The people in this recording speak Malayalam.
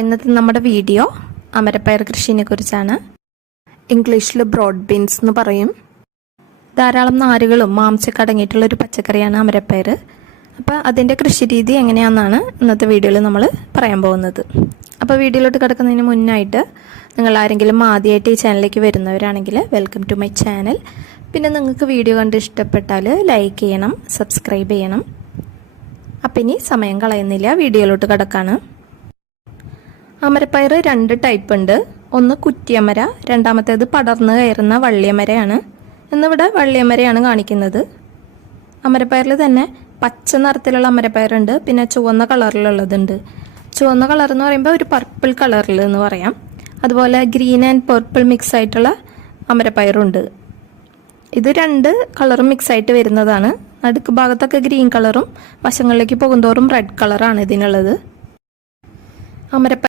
ഇന്നത്തെ നമ്മുടെ വീഡിയോ അമരപ്പയർ കൃഷിയെ കുറിച്ചാണ്. ഇംഗ്ലീഷിൽ ബ്രോഡ് ബീൻസ് എന്ന് പറയും. ധാരാളം നാരുകളും മാംസമൊക്കെ അടങ്ങിയിട്ടുള്ള ഒരു പച്ചക്കറിയാണ് അമരപ്പയർ. അപ്പോൾ അതിൻ്റെ കൃഷി രീതി എങ്ങനെയാണെന്നാണ് ഇന്നത്തെ വീഡിയോയിൽ നമ്മൾ പറയാൻ പോകുന്നത്. അപ്പോൾ വീഡിയോയിലോട്ട് കിടക്കുന്നതിന് മുന്നായിട്ട് നിങ്ങൾ ആരെങ്കിലും ആദ്യമായിട്ട് ഈ ചാനലിലേക്ക് വരുന്നവരാണെങ്കിൽ വെൽക്കം ടു മൈ ചാനൽ. പിന്നെ നിങ്ങൾക്ക് വീഡിയോ കണ്ട് ഇഷ്ടപ്പെട്ടാൽ ലൈക്ക് ചെയ്യണം, സബ്സ്ക്രൈബ് ചെയ്യണം. അപ്പം ഇനി സമയം കളയുന്നില്ല, വീഡിയോയിലോട്ട് കിടക്കാണ്. അമരപ്പയർ രണ്ട് ടൈപ്പ് ഉണ്ട്. ഒന്ന് കുറ്റിയമര, രണ്ടാമത്തേത് പടർന്നു കയറുന്ന വള്ളിയമരയാണ്. ഇന്നിവിടെ വള്ളിയമരയാണ് കാണിക്കുന്നത്. അമരപ്പയറിൽ തന്നെ പച്ച നിറത്തിലുള്ള അമരപ്പയറുണ്ട്, പിന്നെ ചുവന്ന കളറിലുള്ളതുണ്ട്. ചുവന്ന കളർ എന്ന് പറയുമ്പോൾ ഒരു പർപ്പിൾ കളറിൽ എന്ന് പറയാം. അതുപോലെ ഗ്രീൻ ആൻഡ് പർപ്പിൾ മിക്സ് ആയിട്ടുള്ള അമരപ്പയറുണ്ട്. ഇത് രണ്ട് കളറും മിക്സ് ആയിട്ട് വരുന്നതാണ്. നടുക്ക് ഭാഗത്തൊക്കെ ഗ്രീൻ കളറും വശങ്ങളിലേക്ക് പോകുന്തോറും റെഡ് കളറാണ് ഇതിനുള്ളത്. അമരപ്പയർ